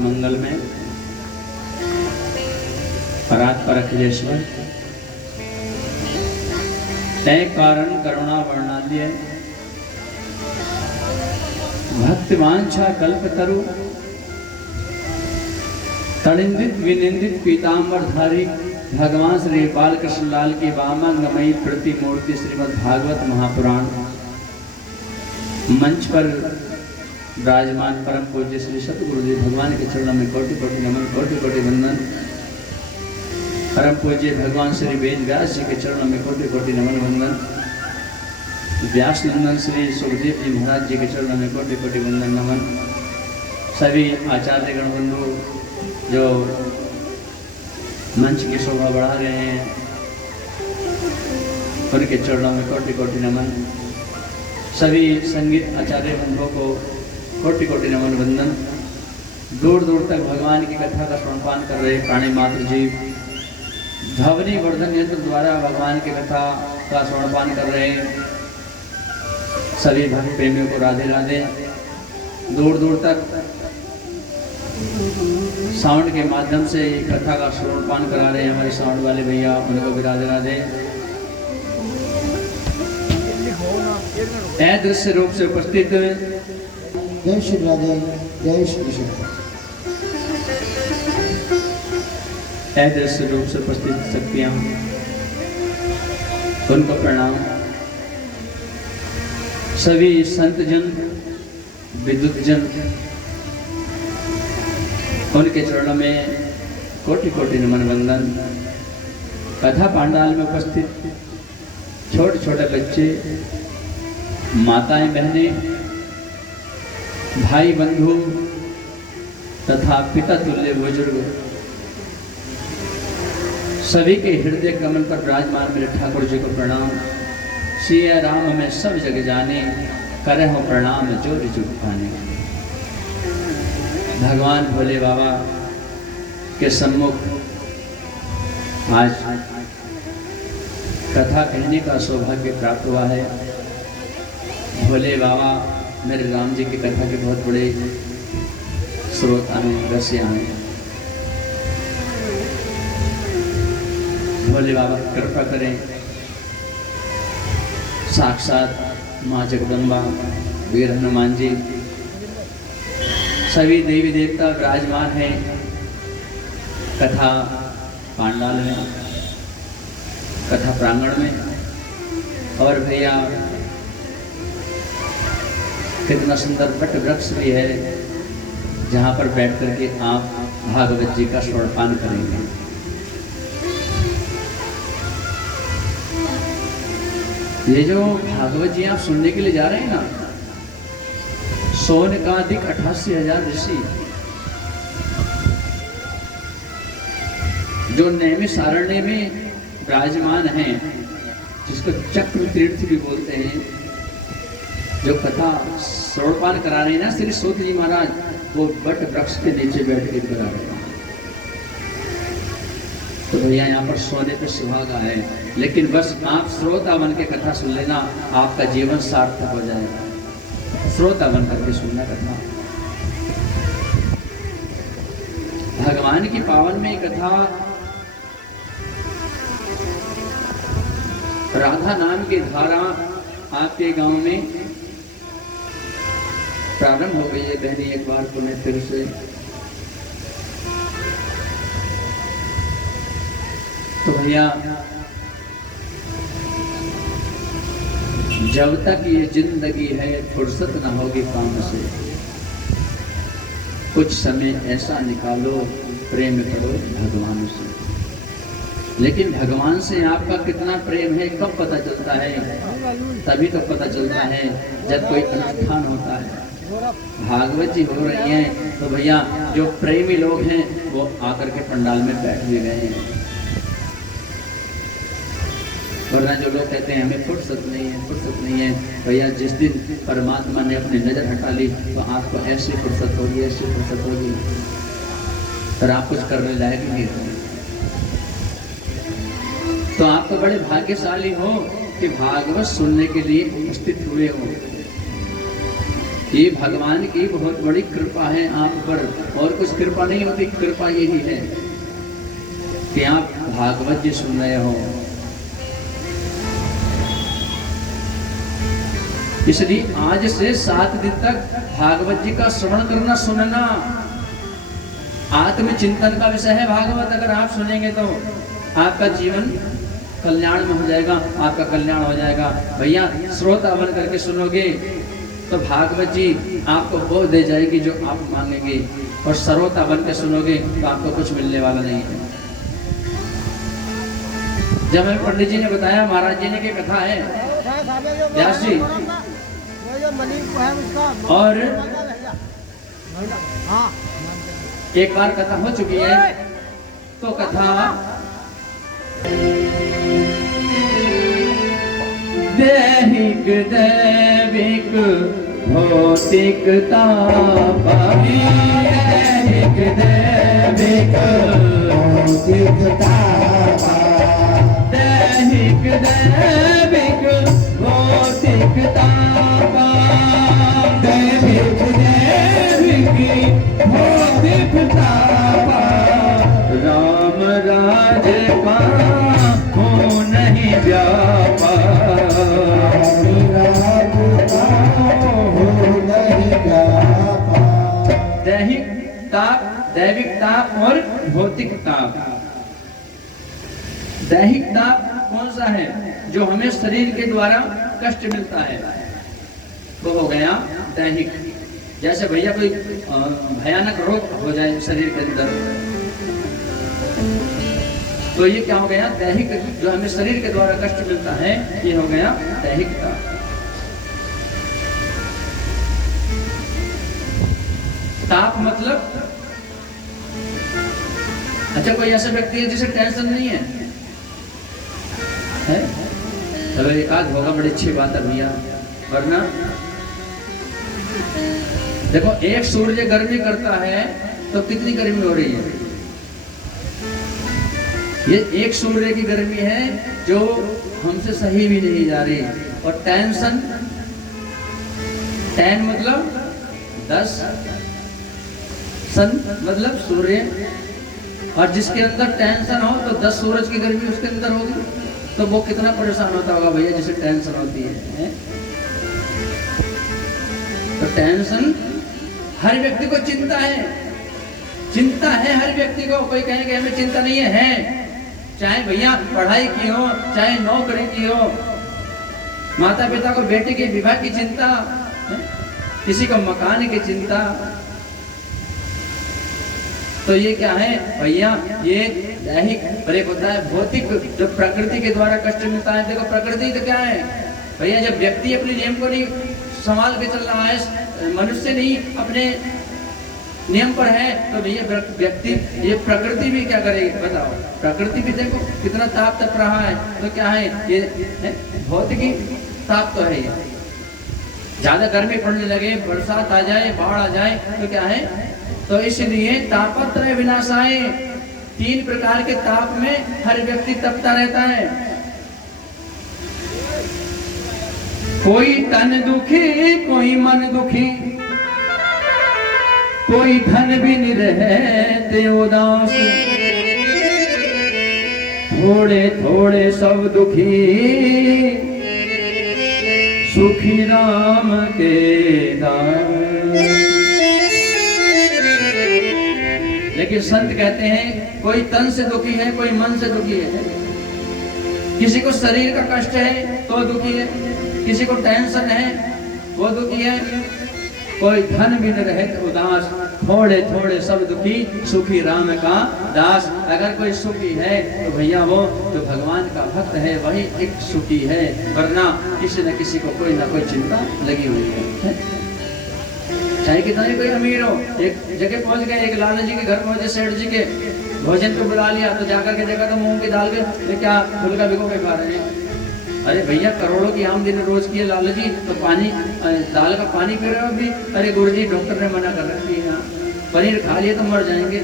मंगल में परात पर अखिलेश्वर तय कारण करुणा वर्णाल्य भक्ति वांछा कल्पतरु तड़िंदित विनिंदित पीतांबरधारी भगवान श्री बालकृष्ण लाल की वामांगमयी प्रतिमूर्ति श्रीमद् भागवत महापुराण मंच पर विराजमान परम पूज्य श्री सतगुरुदेव भगवान के चरणों में कोटि कोटि नमन, कोटि कोटि वंदन। परम पूज्य भगवान श्री वेद व्यास जी के चरणों में कोटि कोटि नमन वंदन। व्यास नंदन श्री सुखदेव जी महाराज जी के चरणों में कोटि कोटि वंदन नमन। सभी आचार्य गण बंधु जो मंच की शोभा बढ़ा रहे हैं उनके चरणों में कोटि कोटि नमन। सभी संगीत आचार्य बंधुओं को कोटि कोटि नमन वंदन। दूर दूर तक भगवान की कथा का श्रवणपान कर रहे प्राणी मात्र जीव ध्वनि वर्धन यंत्र द्वारा भगवान की कथा का श्रवणपान कर रहे सभी भक्त प्रेमियों को राधे राधे। दूर दूर तक साउंड के माध्यम से कथा का श्रवणपान करा रहे हैं हमारे साउंड वाले भैया, उनको भी राधे राधे। अदृश्य रूप से उपस्थित हुए जय श्री राधे, जय श्री कृष्ण। अदृश्य रूप से उपस्थित शक्तियां उनको प्रणाम। सभी संत जन विद्युत जन उनके चरणों में कोटि कोटि नमन वंदन। कथा पांडाल में उपस्थित छोटे छोटे बच्चे, माताएं बहनें, भाई बंधु तथा पिता तुल्य बुजुर्ग सभी के हृदय कमल पर विराजमान मेरे ठाकुर जी को प्रणाम। सिया राम में सब जग जाने, करे हो प्रणाम जो रिजुक पाने। भगवान भोले बाबा के सम्मुख आज कथा कहने का सौभाग्य प्राप्त हुआ है। भोले बाबा मेरे राम जी की कथा के बहुत बड़े श्रोता हैं, रसिया हैं। भोले बाबा कृपा करें, साक्षात माँ जगदम्बा, वीर हनुमान जी, सभी देवी देवता विराजमान हैं कथा पांडाल में, कथा प्रांगण में। और भैया कितना सुंदर वट वृक्ष भी है जहाँ पर बैठ करके आप भागवत जी का श्रवणपान करेंगे। ये जो भागवत जी आप सुनने के लिए जा रहे हैं ना, सोनकादिक 88,000 ऋषि जो नैमिषारण्य में विराजमान हैं, जिसको चक्र तीर्थ भी बोलते हैं, जो कथा श्रवणपान करा रहे हैं ना श्री सूत जी महाराज, वो वट वृक्ष के नीचे बैठ के करा रहे हैं। तो भैया यहाँ पर सोने पे सुहागा है, लेकिन बस आप श्रोता बन के कथा सुन लेना, आपका जीवन सार्थक हो जाएगा। श्रोता बन करके सुनना कथा। भगवान की पावन में कथा राधा नाम की धारा आपके गांव में प्रारंभ हो गई है। बहनी एक बार पुनः फिर से तो भैया जब तक ये जिंदगी है फुर्सत ना होगी काम से, कुछ समय ऐसा निकालो प्रेम करो भगवान से। लेकिन भगवान से आपका कितना प्रेम है कब पता चलता है? तभी तो पता चलता है जब कोई अनुष्ठान होता है, भागवत जी हो रही हैं, तो भैया जो प्रेमी लोग हैं वो आकर के पंडाल में बैठ भी गए हैं। वरना जो लोग कहते हैं हमें फुर्सत नहीं है, फुर्सत नहीं है, भैया जिस दिन परमात्मा ने अपनी नजर हटा ली तो आपको ऐसी फुर्सत होगी, ऐसी फुर्सत होगी, पर आप कुछ करने लायक नहीं रहे। तो आप तो बड़े भाग्यशाली हो कि भागवत सुनने के लिए उपस्थित हुए हो। ये भगवान की बहुत बड़ी कृपा है आप पर, और कुछ कृपा नहीं होती, कृपा यही है कि आप भागवत जी सुन रहे हो। इसलिए आज से 7 दिन तक भागवत जी का श्रवण करना, सुनना। आत्मचिंतन का विषय है भागवत। अगर आप सुनेंगे तो आपका जीवन कल्याण में हो जाएगा, आपका कल्याण हो जाएगा। भैया श्रोता बन करके सुनोगे तो भागवत जी आपको वो दे जाएगी जो आप मांगेंगे, और श्रोता बन के सुनोगे तो आपको कुछ मिलने वाला नहीं है। जब हमें पंडित जी ने बताया, महाराज जी ने की कथा है व्यास जी, और एक बार कथा हो चुकी है, तो कथा दैहिक दैविक भौतिकता पावी, दैहिक दैविक भौतिकता, दैहिक दैविक भौतिकता, दैहिक दैविक भौतिकता, राम राज का हो नहीं व्यापा, दैहिक ताप, दैविक ताप और भौतिक ताप। दैहिक ताप कौन सा है? जो हमें शरीर के द्वारा कष्ट मिलता है, तो हो गया दैहिक। जैसे भैया कोई भयानक रोग हो जाए शरीर के अंदर, तो ये क्या हो गया? दैहिक। जो हमें शरीर के द्वारा कष्ट मिलता है, ये हो गया दैहिक ताप। ताप मतलब, अच्छा कोई ऐसा व्यक्ति है जिसे टेंशन नहीं है? चलो एक आध होगा, बड़ी अच्छी बात है भैया। वरना देखो, एक सूर्य गर्मी करता है तो कितनी गर्मी हो रही है? ये एक सूर्य की गर्मी है जो हमसे सही भी नहीं जा रही। और टेंशन, टेन मतलब 10, सन मतलब सूर्य, और जिसके अंदर टेंशन हो तो 10 सूरज की गर्मी उसके अंदर होगी, तो वो कितना परेशान होता होगा भैया जिसे टेंशन होती है। तो टेंशन हर व्यक्ति को चिंता है, चिंता है हर व्यक्ति को। कोई कहेंगे हमें चिंता नहीं है, चाहे भैया पढ़ाई की हो, चाहे नौकरी की हो, माता पिता को बेटे के विवाह की चिंता, किसी को मकान की चिंता। तो ये क्या है भैया? ये दैहिक। और एक होता है भौतिक, जो प्रकृति के द्वारा कष्ट मिलता है। देखो प्रकृति तो क्या है भैया? जब व्यक्ति अपने नियम को नहीं संभाल के चल रहा है, मनुष्य नहीं अपने नियम पर है, तो भैया व्यक्ति, ये प्रकृति भी क्या करेगी बताओ? प्रकृति भी देखो कितना ताप तप रहा है। तो क्या है ये? भौतिकी ताप तो है। ज्यादा गर्मी पड़ने लगे, बरसात आ जाए, बाढ़ आ जाए, तो क्या है? तो इसलिए तापत्रय विनाशाय, 3 प्रकार के ताप में हर व्यक्ति तपता रहता है। कोई तन दुखी, कोई मन दुखी, कोई धन भी नहीं रहते उदास, थोड़े थोड़े सब दुखी, सुखी राम के दास। लेकिन संत कहते हैं कोई तन से दुखी है, कोई मन से दुखी है। किसी को शरीर का कष्ट है तो दुखी है, किसी को टेंशन है वो दुखी है, कोई धन भी न रहे तो उदास, थोड़े थोड़े सब दुखी, सुखी राम का दास। अगर कोई सुखी है तो भैया वो तो भगवान का भक्त है, वही एक सुखी है। वरना किसी न किसी को कोई ना कोई चिंता लगी हुई है। चाहे कितना ही कोई अमीर हो, एक जगह पहुंच गए, एक लाला जी के घर पहुंचे, सेठ जी के भोजन को बुला लिया, तो जाकर के देखा तो मूंग की दाल के क्या फुलका भिगो के खा रहे हैं। अरे भैया करोड़ों की आमदनी रोज की है लाला जी, तो पानी, दाल का पानी पी रहे हो अभी? अरे गुरुजी डॉक्टर ने मना कर रखी है, पनीर खा लिए तो मर जाएंगे।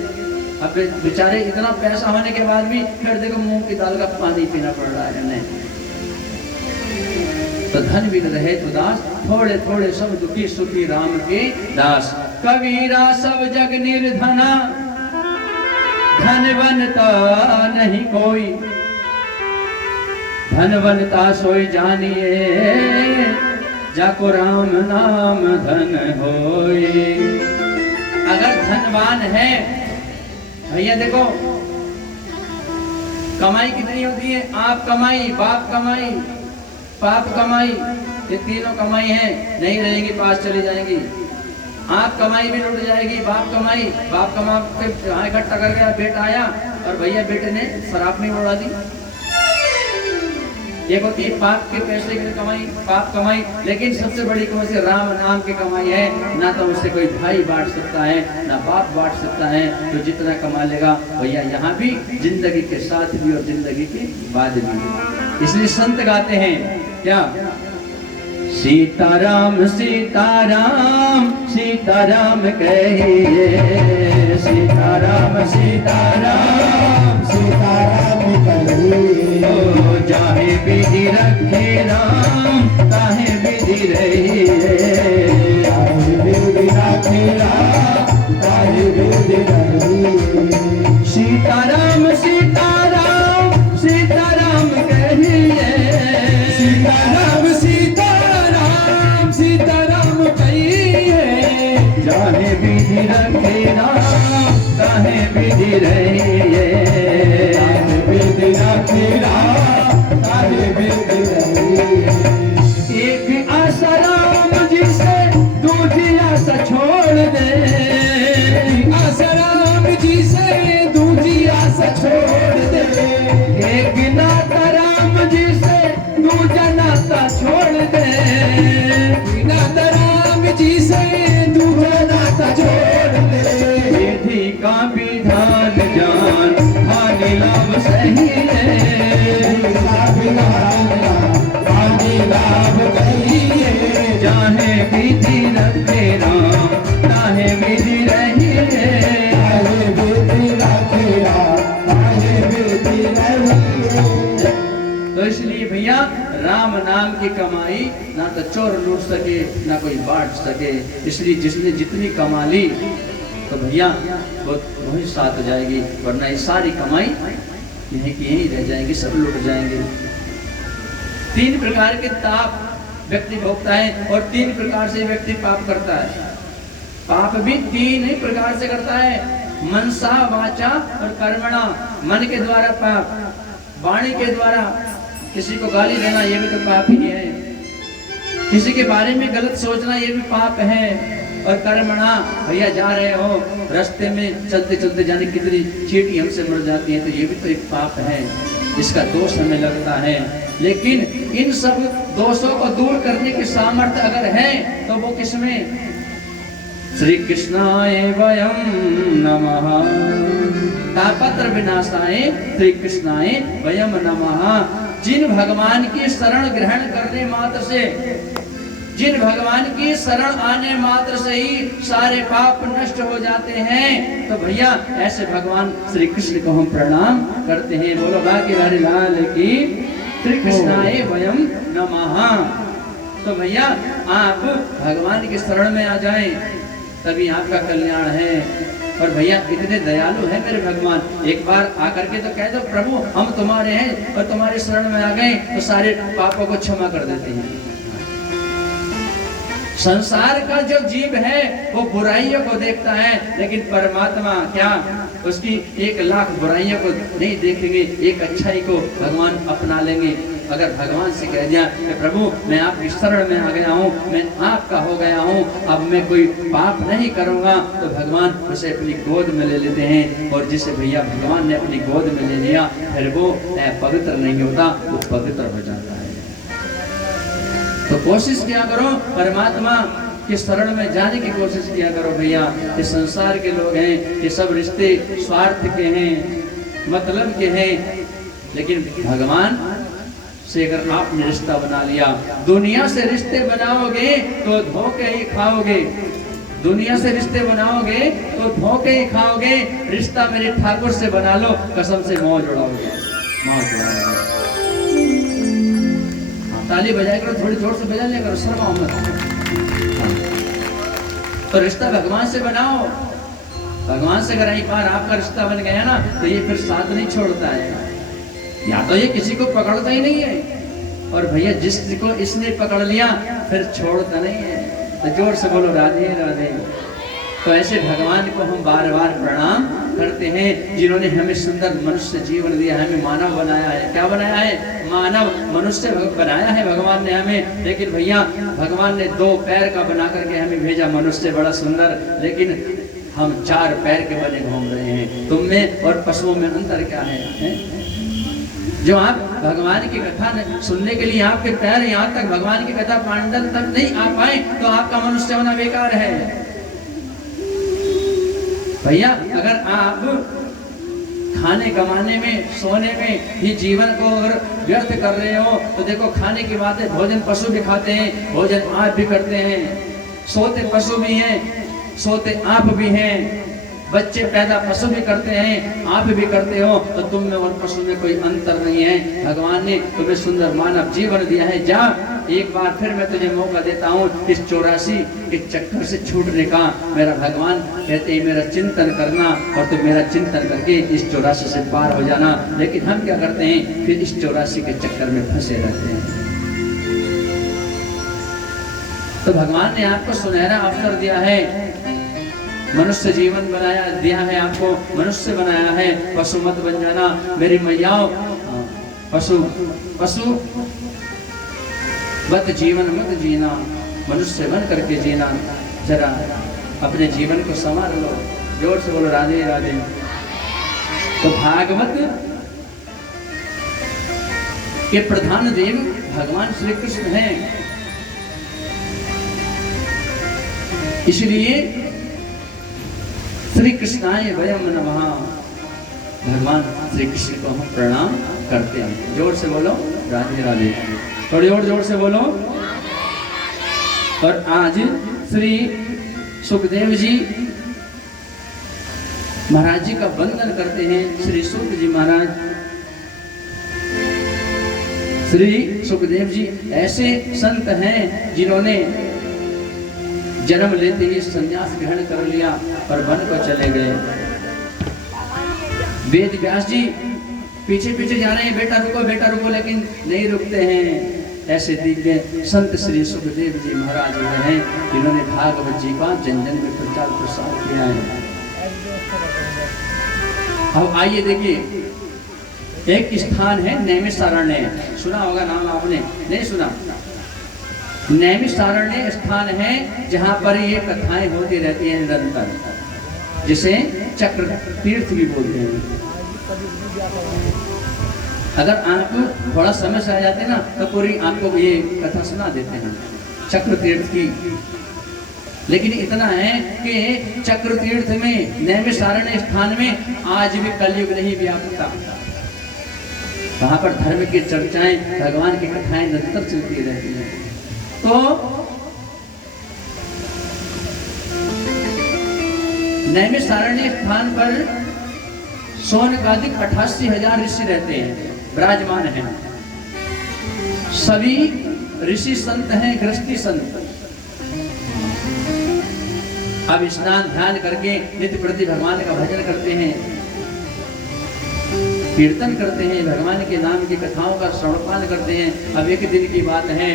अब बेचारे इतना पैसा होने के बाद भी फिर देखो मूंग की दाल का पानी पीना पड़ रहा है। नहीं तो धन बिन रहे तो दास, थोड़े थोड़े सब दुखी सुखी राम के दास। कबीरा सब जग निर्धना, धनवंता नहीं कोई, धनवंता सोई जानिए, जाको राम नाम धन होए। अगर धनवान है भैया, देखो कमाई कितनी होती है, आप कमाई, बाप कमाई, पाप कमाई, ये तीनों कमाई है, नहीं रहेंगी, पास चली जाएंगी। आप कमाई भी लुट जाएगी, बाप कमाई, बाप कमा के इकट्ठा कर गया, बेटा आया और भैया बेटे ने शराब में उड़ा दी। एक होती है पाप के पैसे की कमाई, पाप कमाई, लेकिन सबसे बड़ी कमाई से राम नाम की कमाई है। ना तो उससे कोई भाई बांट सकता है, ना बाप बांट सकता है। तो जितना कमा लेगा भैया यहाँ भी, जिंदगी के साथ भी और जिंदगी के बाद भी। इसलिए संत गाते हैं क्या, सीताराम सीताराम सीताराम कहिए, सीताराम सीताराम सीताराम कहिए। ओ जाहे विधि रखे राम, ताहे विधि रहिए, जाहे विधि रखे राम, ताहे विधि रहिए। सीताराम सीताराम सीताराम कहिए, सीताराम सीताराम सीताराम कहिए। जाहे विधि रखे राम, ताहे विधि रहिए, जाहे विधि रखे राम, ताहे विधि रहिए। एक आशा राम जी से दूसरी आशा छोड़ दे, आशा राम जी से दूसरी आशा छोड़ दे। एक नाता राम जी से दूसरा नाता छोड़ दे, नाता राम जी से दूसरा नाता छोड़ दे। विधि का विधान जान, हानि लाभ सही है, हानि लाभ कहिए। चाहे विधि रखे राम, चाहे विधि रहिए, चाहे विधि रखे राम, चाहे विधि रहिए। तो इसलिए भैया राम नाम की कमाई ना तो चोर लूट सके, ना कोई बांट सके। इसलिए जिसने जितनी कमा ली तो भैया वो वही साथ हो जाएगी, वरना ये सारी कमाई यहीं की यहीं रह जाएंगी, सब लुट जाएंगे। 3 प्रकार के ताप व्यक्ति भोगता है और 3 प्रकार से व्यक्ति पाप करता है। पाप भी 3 ही प्रकार से करता है, मनसा वाचा और कर्मणा। मन के द्वारा पाप, वाणी के द्वारा किसी को गाली देना ये भी तो पाप ही है, किसी के बारे में गलत सोचना ये भी पाप है। और कर्मणा, भैया जा रहे हो रास्ते में चलते चलते जाने कितनी चींटी हमसे मर जाती है, तो ये भी तो एक पाप है, इसका दोष हमें लगता है। लेकिन इन सब दोषों को दूर करने की सामर्थ्य अगर है तो वो किसमें, श्री कृष्णाय वयम नमः, तापत्र विनाशाय श्री कृष्णाय वयम नमः। जिन भगवान की शरण ग्रहण करने मात्र से, जिन भगवान की शरण आने मात्र से ही सारे पाप नष्ट हो जाते हैं, तो भैया ऐसे भगवान श्री कृष्ण को हम प्रणाम करते हैं। बोलो बाकी हरि लाल की, श्री कृष्णाय वयम नमः। तो भैया आप भगवान की शरण में आ जाएं, तभी आपका कल्याण है। और भैया इतने दयालु है मेरे भगवान, एक बार आकर के तो कह दो प्रभु हम तुम्हारे हैं और तुम्हारे शरण में आ गए, तो सारे पापों को क्षमा कर देते हैं। संसार का जो जीव है वो बुराइयों को देखता है, लेकिन परमात्मा क्या उसकी 1,00,000 बुराइयों को नहीं देखेंगे, एक अच्छाई को भगवान अपना लेंगे। अगर भगवान से कह दिया कि प्रभु मैं आपकी शरण में आ गया हूँ, मैं आपका हो गया हूँ, अब मैं कोई पाप नहीं करूँगा, तो भगवान उसे अपनी गोद में ले लेते हैं। और जिसे भैया भगवान ने अपनी गोद में ले लिया, फिर वो पवित्र नहीं होता, वो पवित्र हो जाता है। तो कोशिश क्या करो, परमात्मा के शरण में जाने की कोशिश किया करो भैया। ये संसार के लोग हैं, ये सब रिश्ते स्वार्थ के हैं, मतलब के हैं, लेकिन भगवान से अगर आपने रिश्ता बना लिया, दुनिया से रिश्ते बनाओगे तो धोखे ही खाओगे, दुनिया से रिश्ते बनाओगे तो धोखे ही खाओगे। रिश्ता मेरे ठाकुर से बना लो, कसम से मौज उड़ाओगे, मौज उड़ाओगे। ताली बजाया करो, थोड़ी जोर से बजा लिया करो, शर्माओ मत। तो रिश्ता भगवान से बनाओ। भगवान से अगर एक बार आपका रिश्ता बन गया ना तो ये फिर साथ नहीं छोड़ता है, या तो ये किसी को पकड़ता ही नहीं है, और भैया जिसको इसने पकड़ लिया फिर छोड़ता नहीं है। तो जोर से बोलो राधे राधे। तो ऐसे भगवान को हम बार बार प्रणाम करते हैं, जिन्होंने हमें सुंदर मनुष्य जीवन दिया, हमें मानव बनाया है। क्या बनाया है? मानव मनुष्य बनाया है भगवान ने हमें। लेकिन भैया भगवान ने 2 पैर का बना करके हमें भेजा, मनुष्य बड़ा सुंदर, लेकिन हम 4 पैर के बने घूम रहे हैं। तुम में और पशुओं में अंतर क्या है? जो आप भगवान की कथा सुनने के लिए आपके पैर यहाँ तक भगवान की कथा पांडल तक नहीं आ पाए तो आपका मनुष्य होना बेकार है। भैया अगर आप खाने कमाने में सोने में ही जीवन को अगर व्यर्थ कर रहे हो तो देखो, खाने की बात है, भोजन पशु भी खाते हैं, भोजन आप भी करते हैं, सोते पशु भी हैं, सोते आप भी हैं, बच्चे पैदा पशु भी करते हैं, आप भी करते हो, तो तुम में और पशु में कोई अंतर नहीं है। भगवान ने तुम्हें सुंदर मानव जीवन दिया है। जा, एक बार फिर मैं तुझे मौका देता हूँ इस 84 के चक्कर से छूटने का। मेरा भगवान कहते हैं मेरा चिंतन करना, और तुम मेरा चिंतन करके इस 84 से पार हो जाना। लेकिन हम क्या करते हैं? फिर इस 84 के चक्कर में फंसे रहते हैं। तो भगवान ने आपको सुनहरा अवसर दिया है, मनुष्य जीवन बनाया दिया है, आपको मनुष्य बनाया है। पशु मत बन जाना मेरी मैयाओं, पशु वत जीवन मत जीना, मनुष्य बन करके जीना। जरा अपने जीवन को संवार लो। जोर से बोलो राधे राधे। तो भागवत के प्रधान देव भगवान श्री कृष्ण हैं, इसलिए श्री कृष्णाय वयम नमः, भगवान श्री कृष्ण को हम प्रणाम करते हैं। जोर से बोलो राधे राधे, थोड़ी और जोर से बोलो। और आज श्री सुखदेव जी महाराज जी का वंदन करते हैं। श्री सूत जी महाराज, श्री सुखदेव जी ऐसे संत हैं जिन्होंने जन्म लेते ही संन्यास ग्रहण कर लिया और वन को चले गए। वेद व्यास जी पीछे पीछे जा रहे हैं, बेटा रुको, लेकिन नहीं रुकते हैं। ऐसे दिव्य संत श्री सुखदेव जी महाराज हैं जिन्होंने भागवत जी का जन जन में प्रचार प्रसार किया है। अब आइए देखिए, एक स्थान है नैमिषारण्य, सुना होगा नाम आपने, नहीं सुना? नैमिषारण्य स्थान है जहां पर ये कथाएं होती रहती हैं निरंतर, जिसे चक्र तीर्थ भी बोलते हैं। अगर आपको थोड़ा समय से आ जाते ना तो पूरी आपको ये कथा सुना देते हैं चक्र तीर्थ की। लेकिन इतना है कि चक्र तीर्थ में नैमिषारण्य स्थान में आज भी कलयुग नहीं व्यापता। वहां पर धर्म की चर्चाएं, भगवान की कथाएं निरंतर चलती रहती हैं। तो नैमिषारण्य स्थान पर सौनकादिक 88,000 ऋषि रहते हैं, विराजमान हैं। सभी ऋषि संत हैं, गृहस्थी संत। अब स्नान ध्यान करके नित्य प्रति भगवान का भजन करते हैं, कीर्तन करते हैं, भगवान के नाम की कथाओं का श्रवणपान करते हैं। अब एक दिन की बात है,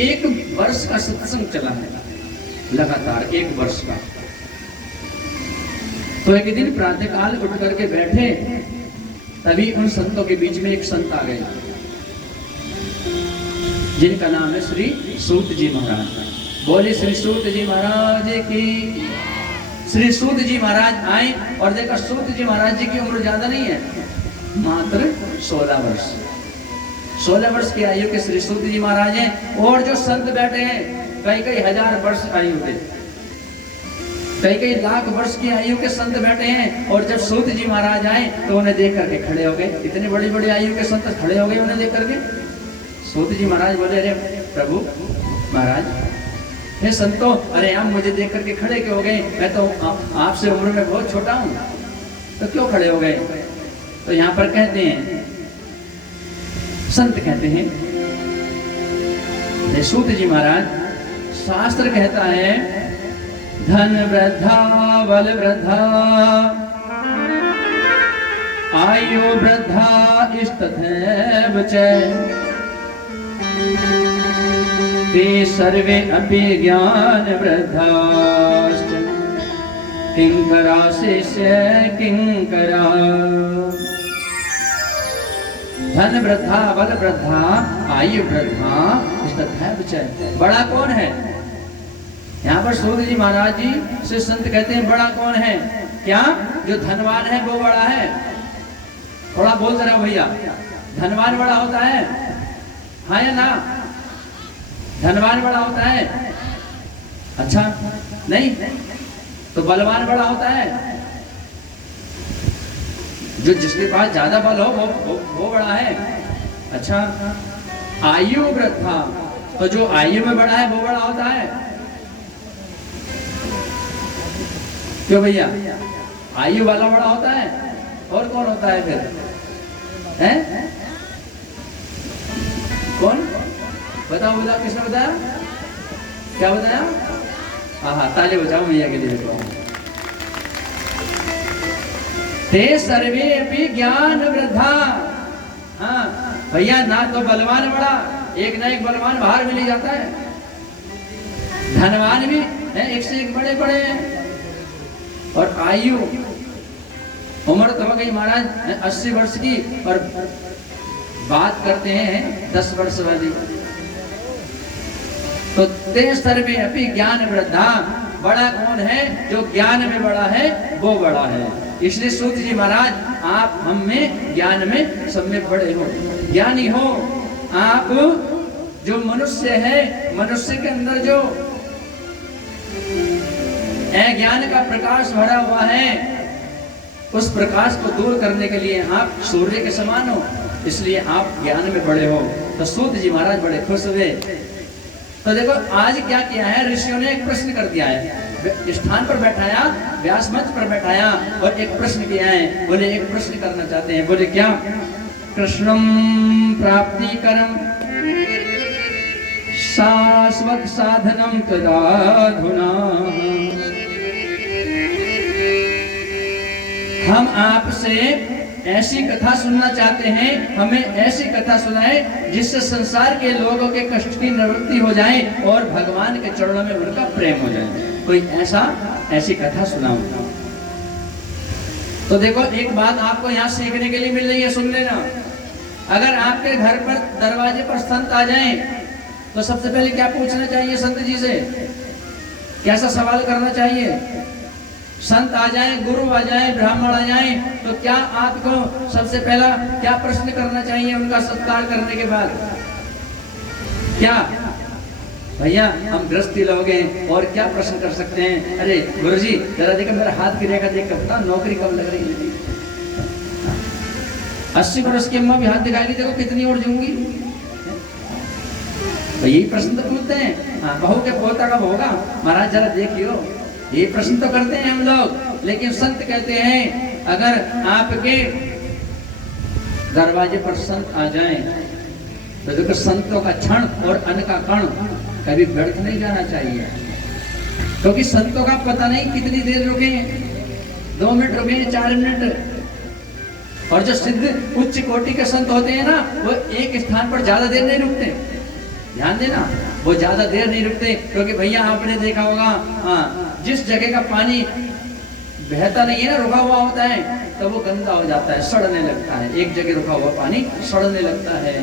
1 वर्ष का सत्संग चला है, लगातार 1 वर्ष का। तो एक दिन प्रातःकाल उठ करके बैठे, तभी उन संतों के बीच में एक संत आ गए जिनका नाम है श्री सूत जी महाराज। बोले श्री सूत जी महाराज की। श्री सूत जी महाराज आए और देखा सूत जी महाराज जी की उम्र ज्यादा नहीं है, मात्र 16 वर्ष। 16 वर्ष की आयु के श्री सूत जी महाराज हैं। और जो संत बैठे हैं कई हजार वर्ष आयु के, कई लाख वर्ष की आयु के संत बैठे हैं। और जब सूत जी महाराज आए तो उन्हें देख करके खड़े हो गए। इतनी बड़ी बड़ी आयु के संत खड़े हो गए उन्हें देख करके। सूत जी महाराज बोले, अरे प्रभु महाराज, हे संतो, अरे आप मुझे देख करके खड़े क्यों हो गए? मैं तो आपसे उम्र में बहुत छोटा हूँ, तो क्यों खड़े हो गए? तो यहाँ पर कहते हैं संत कहते हैं, सूत जी महाराज, शास्त्र कहता है धन वृद्धा बल वृद्धा आयु वृद्धा इष्टतैव च ते सर्वे अपि ज्ञान वृद्धाश्च किंकरा शिष्य किंकरा। धन वृद्धा बल वृद्धा आयु वृद्धा इष्टतैव च। बड़ा कौन है? यहाँ पर सूत जी महाराज जी से संत कहते हैं बड़ा कौन है? क्या जो धनवान है वो बड़ा है? थोड़ा बोल जरा भैया, धनवान बड़ा होता है? हाँ या ना? धनवान बड़ा होता है? अच्छा नहीं, तो बलवान बड़ा होता है? जो जिसके पास ज्यादा बल हो वो बड़ा है। अच्छा, आयु वृद्धा, तो जो आयु में बड़ा है वो बड़ा होता है? क्यों भैया? आयु वाला बड़ा होता है? और कौन होता है फिर? हैं? कौन? बताओ बताओ, किसने बताया? क्या बताया? हाँ, ताली बजाओ भैया के लिए। ते सर्वे अपि ज्ञान वृद्धा। हाँ भैया, ना तो बलवान बड़ा, एक ना एक बलवान बाहर मिल जाता है। धनवान भी है, एक से एक बड़े बड़े हैं। और आयु, उम्र तो हो गई महाराज 80 वर्ष की, और बात करते हैं 10 वर्ष वाली। तो ते सर्वे अपि ज्ञान वृद्धा, बड़ा कौन है? जो ज्ञान में बड़ा है वो बड़ा है। इसलिए सूत जी महाराज, आप हम में ज्ञान में सब में बड़े हो, ज्ञानी हो। आप जो मनुष्य है, मनुष्य के अंदर जो ज्ञान का प्रकाश भरा हुआ है, उस प्रकाश को दूर करने के लिए आप सूर्य के समान हो, इसलिए आप ज्ञान में बड़े हो। तो सूत जी महाराज बड़े खुश हुए। तो देखो आज क्या किया है, ऋषियों ने एक प्रश्न कर दिया है, स्थान पर बैठाया, व्यास मंच पर बैठाया और एक प्रश्न किया है। बोले एक प्रश्न करना चाहते हैं। बोले क्या? कृष्णम प्राप्ति करम शाश्वत साधनम तदाधुना। हम आपसे ऐसी कथा सुनना चाहते हैं, हमें ऐसी कथा सुनाए जिससे संसार के लोगों के कष्ट की निवृत्ति हो जाए और भगवान के चरणों में उनका प्रेम हो जाए। कोई ऐसी कथा सुनाओ। तो देखो एक बात आपको यहाँ सीखने के लिए मिल रही है, सुन लेना। अगर आपके घर पर दरवाजे पर संत आ जाएं, तो सबसे पहले क्या पूछना चाहिए संत जी से? कैसा सवाल करना चाहिए? संत आ जाए, गुरु आ जाए, ब्राह्मण आ जाए, तो क्या आपको सबसे पहला क्या प्रश्न करना चाहिए उनका सत्कार करने के बाद? क्या भैया, हम गृहस्थी लोग हैं और क्या प्रश्न कर सकते हैं? अरे गुरुजी जरा देखो मेरा हाथ की रेखा देख कर बता, नौकरी कब लग रही है? 80 वर्ष की अम्मा भी हाथ दिखाएगी, देखो कितनी और जूंगी। तो यही प्रश्न तो पूछते हैं। हाँ, बहू के पोता कब होगा महाराज, जरा देखियो। ये प्रश्न तो करते हैं हम लोग, लेकिन संत कहते हैं अगर आपके दरवाजे पर संत आ जाएं, तो देखो संतों का क्षण और अन्न का कण कभी व्यर्थ नहीं जाना चाहिए, क्योंकि संतों का पता नहीं कितनी देर रुके, 2 मिनट रुके, 4 मिनट। और जो सिद्ध उच्च कोटि के संत होते हैं ना, वो एक स्थान पर ज्यादा देर नहीं रुकते। ध्यान देना, वो ज्यादा देर नहीं रुकते, क्योंकि भैया आपने देखा होगा, हाँ, जिस जगह का पानी बहता नहीं है ना, रुका हुआ होता है, तो वो गंदा हो जाता है, सड़ने लगता है। एक जगह रुका हुआ पानी सड़ने लगता है।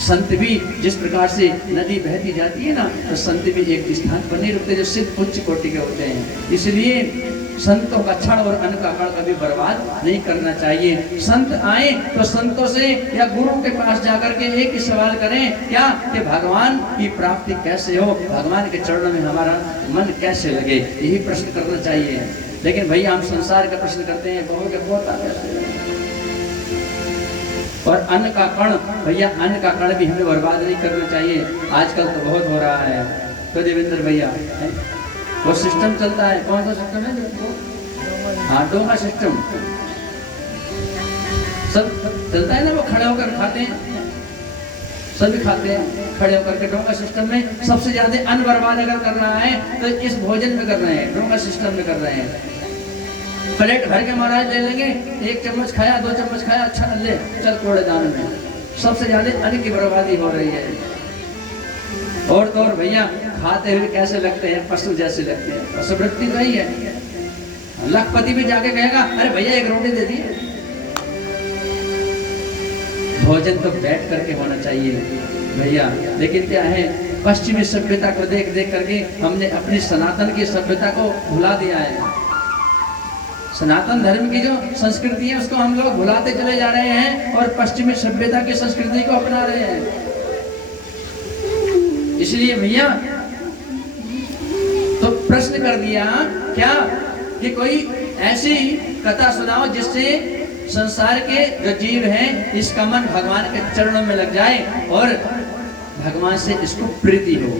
संत भी जिस प्रकार से नदी बहती जाती है ना, तो संत भी एक स्थान पर नहीं रुकते, जो सिद्ध उच्च कोटि के होते हैं। इसलिए संतों का क्षण और अन्न का कण कभी बर्बाद नहीं करना चाहिए। संत आए तो संतों से या गुरु के पास जाकर के एक ही सवाल करें, क्या कि भगवान की प्राप्ति कैसे हो, भगवान के चरणों में हमारा मन कैसे लगे, यही प्रश्न करना चाहिए। लेकिन भैया हम संसार का प्रश्न करते हैं, बहू के पोता कैसे लगे। और अन्न का कण, भैया अन्न का कण भी हमें बर्बाद नहीं करना चाहिए। आजकल तो बहुत हो रहा है। तो देवेंद्र भैया वो सिस्टम चलता है, कौन सा सिस्टम है? हाँ, डोंगा सिस्टम सब चलता है ना, वो खड़े होकर खाते हैं। सभी खाते हैं खड़े होकर के डोंगा सिस्टम में। सबसे ज्यादा अन्न बर्बाद अगर कर रहा है तो इस भोजन में कर रहे हैं, डोंगा सिस्टम में कर रहे हैं। प्लेट भर के महाराज ले लेंगे, 1 चम्मच खाया 2 चम्मच खाया, अच्छा ले चल कूड़ेदान में। सबसे ज्यादा अन्न की बर्बादी हो रही है। और तो और भैया खाते हुए कैसे लगते हैं, पशु जैसे लगते हैं। पशुवृत्ति तो ही है। लखपति भी जाके कहेगा अरे भैया 1 रोटी दे दिए। भोजन तो बैठ करके होना चाहिए भैया, लेकिन क्या है पश्चिमी सभ्यता को देख देख करके हमने अपनी सनातन की सभ्यता को भुला दिया है। सनातन धर्म की जो संस्कृति है उसको हम लोग भुलाते चले जा रहे हैं और पश्चिमी सभ्यता की संस्कृति को अपना रहे हैं। इसलिए भैया तो प्रश्न कर दिया क्या कि कोई ऐसी कथा सुनाओ जिससे संसार के जो जीव हैं इसका मन भगवान के चरणों में लग जाए और भगवान से इसको प्रीति हो।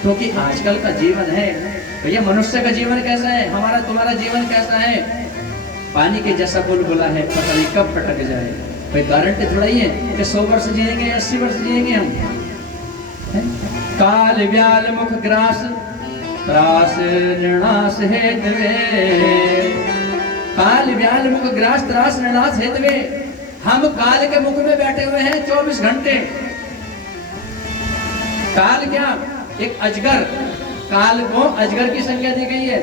क्योंकि आजकल का जीवन है भैया, मनुष्य का जीवन कैसा है, हमारा तुम्हारा जीवन कैसा है, पानी के जैसा बुलबुला है, पता नहीं कब पटक जाए। कोई गारंटी थोड़ा ही है कि 100 वर्ष जिएंगे 80 वर्ष जिएंगे हम। काल व्याल मुख ग्रास त्रास निर्णास हेतवे, काल व्याल मुख ग्रास त्रास निर्णास हेतवे। हम काल के मुख में बैठे हुए हैं 24 घंटे। काल क्या, एक अजगर, काल को अजगर की संज्ञा दी गई है।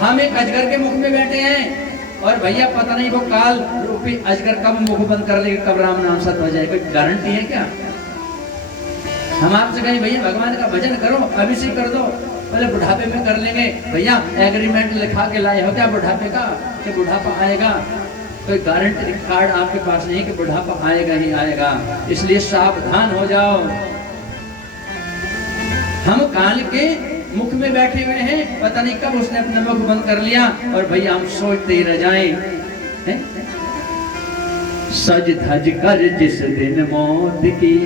हम एक अजगर के मुख में बैठे हैं और भैया पता नहीं वो काल रूपी अजगर कब मुख बंद कर लेगा, कब राम नाम सत हो जाए, कोई गारंटी है क्या? हम आपसे कहें भैया भगवान का भजन करो, अभी से कर दो, पहले बुढ़ापे में कर लेंगे। भैया एग्रीमेंट लिखा के लाए हो क्या बुढ़ापे का, कि बुढ़ापा आएगा? कोई गारंटी कार्ड आपके पास नहीं कि बुढ़ापा आएगा ही आएगा। इसलिए सावधान हो जाओ। हम काल के मुख में बैठे हुए हैं, पता नहीं कब उसने अपना मुख बंद कर लिया और भैया हम सोचते ही रह जाएं। सज धज कर जिस दिन मौत की,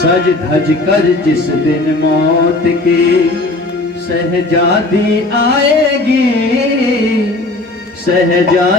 सज धज कर जिस दिन मौत की सहजादी आएगी, सहजादी